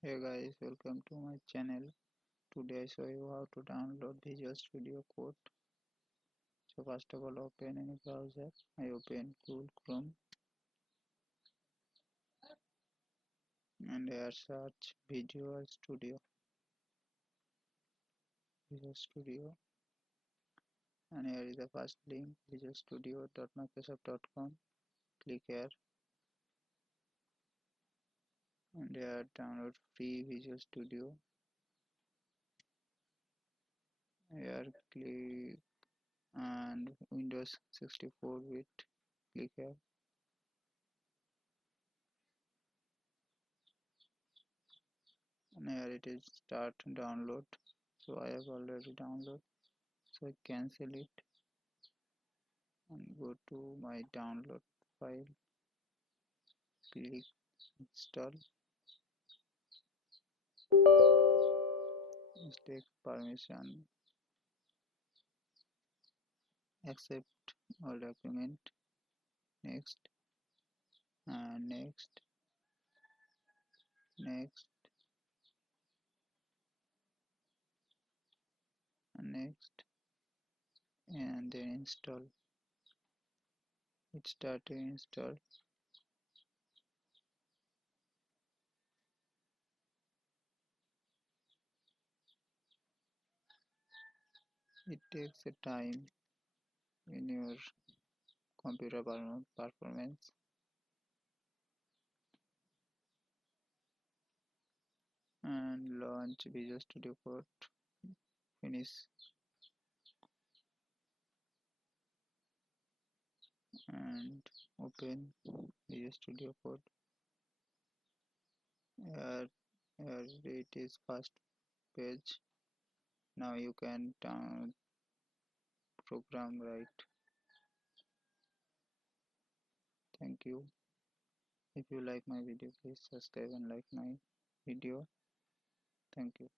Hey guys, welcome to my channel. Today I show you how to download Visual Studio Code. So first of all, open any browser. I open Google Chrome and here search Visual Studio, and here is the first link visualstudio.microsoft.com. Click here and here download free Visual Studio. Here click and Windows 64-bit. Click here and here it is start download. So I have already downloaded. So I cancel it and go to my download file, click install, take permission, accept all document, next and next and next and then install. It start to install. It takes a time in your computer performance, and launch Visual Studio Code. Finish and open Visual Studio Code. Here, here it is first page. Now you can program right. Thank you. If you like my video, please subscribe and like my video. Thank you.